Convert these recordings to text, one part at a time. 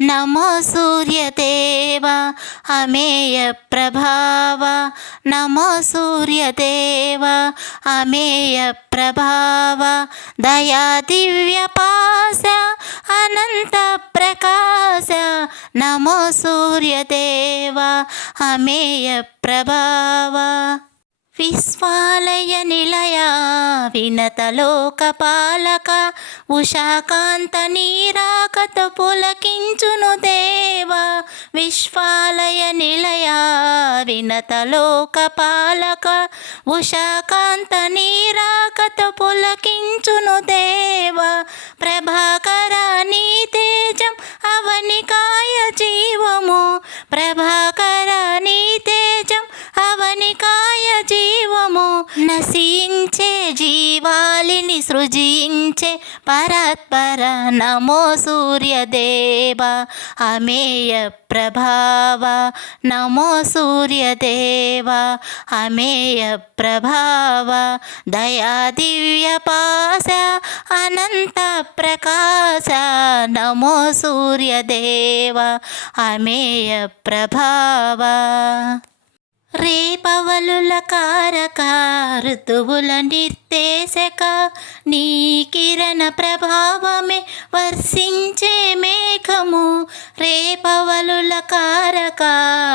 నమో సూర్యదేవ అమేయ ప్రభావ, నమో సూర్యదేవ అమేయ ప్రభావ, దయా దివ్య పాశ అనంత ప్రకాశ, నమో సూర్యదేవ అమేయ ప్రభావ. విశ్వాలయ నిలయ వినతలోకపాలక, ఉషాకాంత నీరాకత పులకించును దేవా. విశ్వాలయ నిలయ వినతలోకపాలక, ఉషాకాంత నీరాకత పులకించును దేవా. ప్రభాకర నీ తేజం అవనికాయ జీవము, ప్రభాకర నీ తేజం అవనికాయ జీవము. నశించే జీవాలిని సృజించే పరాత్పర, నమో సూర్యదేవ అమేయ ప్రభావ, నమో సూర్యదేవ అమేయ ప్రభావ, దయా దివ్య పాశ అనంత ప్రకాశ, నమో సూర్యదేవ అమేయ ప్రభావ. రేపవలుల కారక, ఋతువుల నిర్దేశక, నీ కిరణ ప్రభావమే వర్షించే మేఘము. రేపవలుల కారక,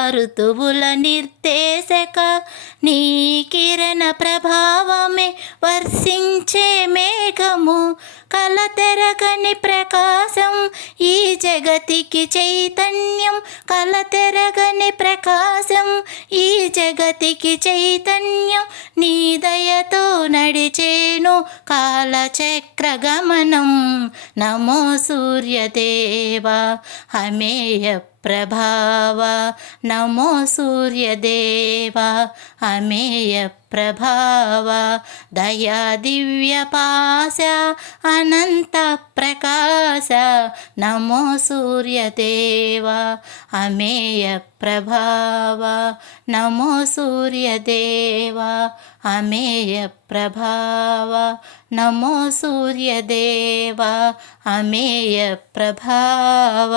ఋతువుల నిర్దేశక, నీ కిరణ ప్రభావమే వర్షించే మేఘము. కలతెరగని ప్రకాశం ఈ జగతికి చైతన్యం, కలతెరగని ప్రకాశం ఈ జగతికి చైతన్యం. నీ దయతో నడిచేను కాలచక్ర గమనం, నమో సూర్యదేవ అమేయ ప్రభావ, నమో సూర్యదేవ అమేయ ప్రభావ, దయా దివ్య పాశ అనంత ప్రకాశ, నమో సూర్యదేవ అమేయ ప్రభావ, నమో సూర్యదేవ అమేయ ప్రభావ, నమో సూర్యదేవ అమేయ ప్రభావ.